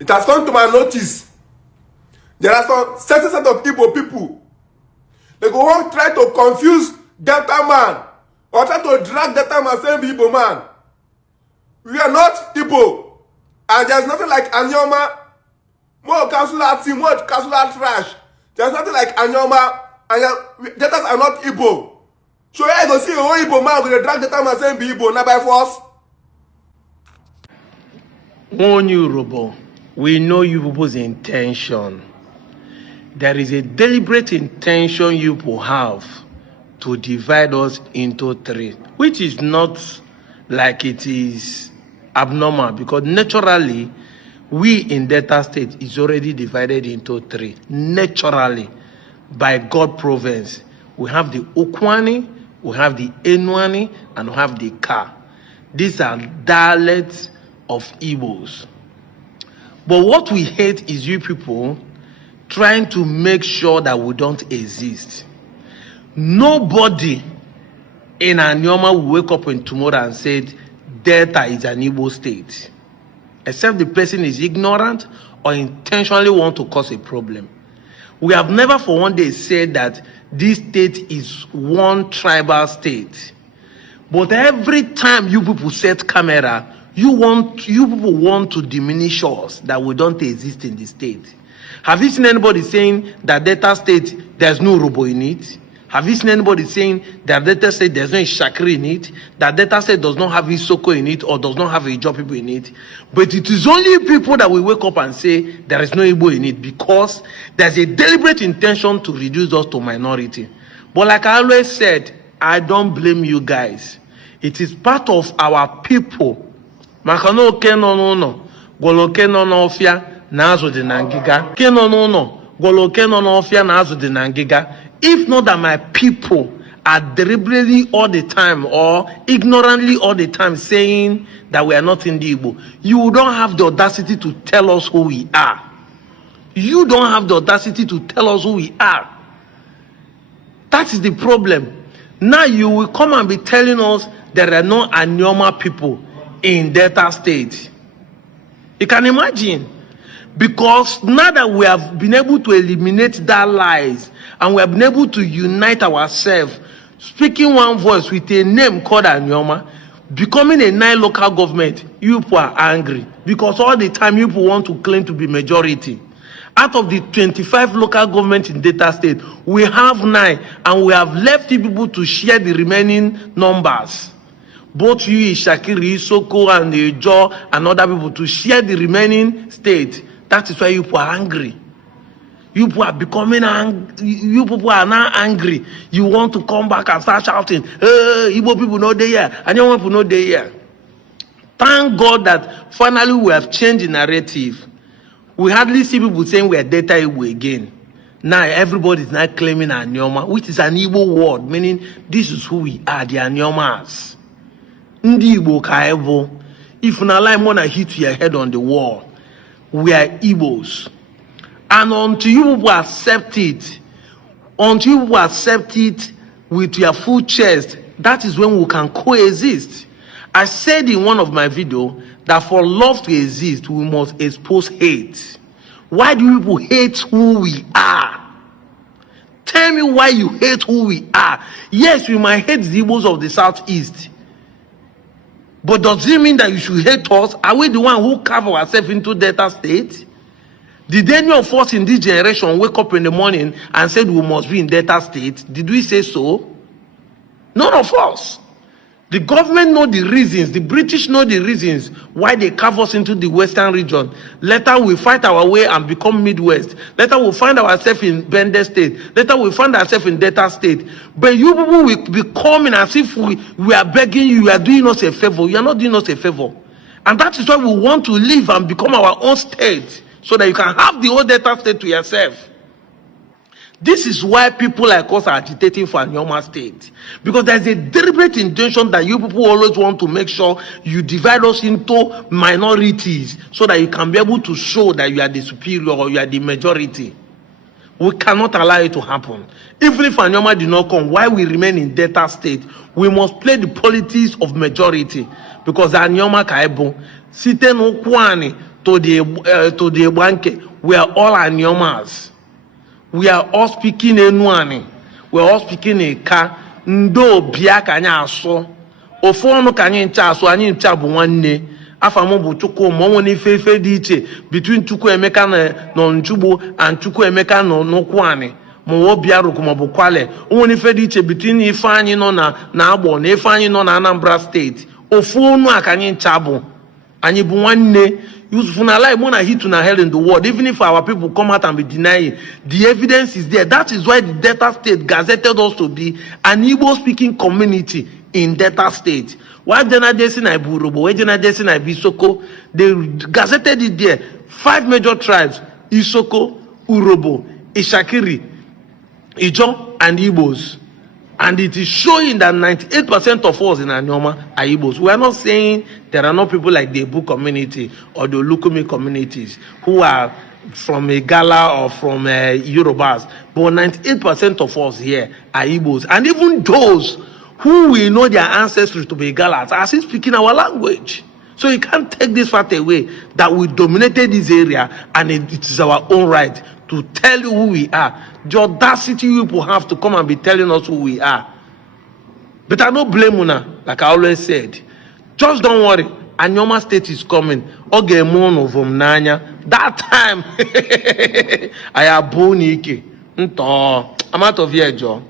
It has come to my notice. There are some certain set of Igbo people. They go on try to confuse Delta man or try to drag Delta man saying be Igbo man. We are not Igbo. And there's nothing like Anyoma. More councillor team, more councillor trash. There's nothing like Anyoma. Deltas are not Igbo. So I go see a whole Igbo man with a drag Delta man saying be Igbo, not by force. One Urhobo, we know you people's intention. There is a deliberate intention you people have to divide us into three, which is not like it is abnormal, because naturally, we in Delta State is already divided into three. Naturally, by God province, we have the Okwani, we have the Enwani, and we have the Ka. These are dialects of Igbos. But what we hate is you people trying to make sure that we don't exist. Nobody in Anyoma will wake up in tomorrow and say Delta is an Igbo state, except the person is ignorant or intentionally want to cause a problem. We have never for one day said that this state is one tribal state. But every time you people set camera, you people want to diminish us, that we don't exist in the state. Have you seen anybody saying that Delta State there's no Urhobo in it? Have you seen anybody saying that Delta State there's no Shakri in it? That Delta State does not have Isoko in it or does not have Ijo people in it? But it is only people that will wake up and say there is no Igbo in it, because there's a deliberate intention to reduce us to minority. But like I always said, I don't blame you guys. It is part of our people. Makano keno no golo keno no ofia na azu di na ngiga. Keno no golo keno no ofia na azu di na ngiga. If not that my people are deliberately all the time or ignorantly all the time saying that we are not in the Igbo, you don't have the audacity to tell us who we are. You don't have the audacity to tell us who we are. That is the problem. Now you will come and be telling us there are no Anyoma people in Delta State. You can imagine. Because now that we have been able to eliminate that lies and we have been able to unite ourselves, speaking one voice with a name called Anyoma, becoming a 9 local government, you people are angry. Because all the time you people want to claim to be majority. Out of the 25 local governments in Delta State, we have 9, and we have left the people to share the remaining numbers. Both you, Shakiri, Isoko, and Ijo, and other people to share the remaining state. That is why you people are angry. You people are becoming angry. You people are now angry. You want to come back and start shouting, Igbo people know they here, and young people know they here. Thank God that finally we have changed the narrative. We hardly see people saying we are Delta Igbo again. Now everybody is now claiming Anyoma, which is an Igbo word, meaning this is who we are, the Anyomas. Ndi Igbo ka Igbo. If na lie wanna hit your head on the wall, we are Igbos. And until you accept it, with your full chest, that is when we can coexist. I said in one of my videos that for love to exist, we must expose hate. Why do people hate who we are? Tell me why you hate who we are. Yes, we might hate the Igbos of the Southeast. But does it mean that you should hate us? Are we the one who carve ourselves into Delta State? Did any of us in this generation wake up in the morning and said we must be in Delta State? Did we say so? None of us. The government know the reasons, the British know the reasons why they carve us into the western region. Later we fight our way and become Midwest. Later we find ourselves in Bende State. Later we find ourselves in Delta State. But you people will be coming as if we are begging you, you are doing us a favor. You are not doing us a favor. And that is why we want to live and become our own state, so that you can have the whole Delta State to yourself. This is why people like us are agitating for Anyoma State. Because there's a deliberate intention that you people always want to make sure you divide us into minorities, so that you can be able to show that you are the superior or you are the majority. We cannot allow it to happen. Even if Anyoma did not come, while we remain in Delta State, we must play the politics of majority. Because Anyoma Kaibo, site no kwani, to the Banke, we are all Anyomas. We are all speaking Enuani. We are all speaking Eka. Ndo biaka anya aso. Ofono kanye ncha aso anyi ncha bu nwanne. Afamo bu Chukwu mo ni fefe di iche between Chukwu Emeka no Nchugbo and Chukwu Emeka no Nkwani. Mo biaru kuma bu kwale. Only fe di iche between Ifeanyi no na Agbo na Ifeanyi no na Anambra State. Ofono akanye ncha bu. Anyi bu nwanne. Useful na life more hit to na hell in the world. Even if our people come out and be denying, the evidence is there. That is why the Delta State gazetted us to be an Igbo speaking community in Delta State. Why Jena Jesi na Urhobo, why Jena Jesi na Isoko, they gazetted it there. 5 major tribes: Isoko, Urhobo, Ishakiri, Ijo, and Igbos. And it is showing that 98% of us in Anyoma are Igbos. We are not saying there are not people like the Igbo community or the Olukumi communities who are from Igala or from Yorubas. But 98% of us here are Igbos. And even those who we know their ancestry to be Igalas are still speaking our language. So you can't take this fact away that we dominated this area and it is our own right to tell you who we are. The audacity you people have to come and be telling us who we are. But I don't blame Una, like I always said. Just don't worry. Anyoma State is coming. Oge mono from Nanya. That time, I have Bonike. I'm out of here, Joe.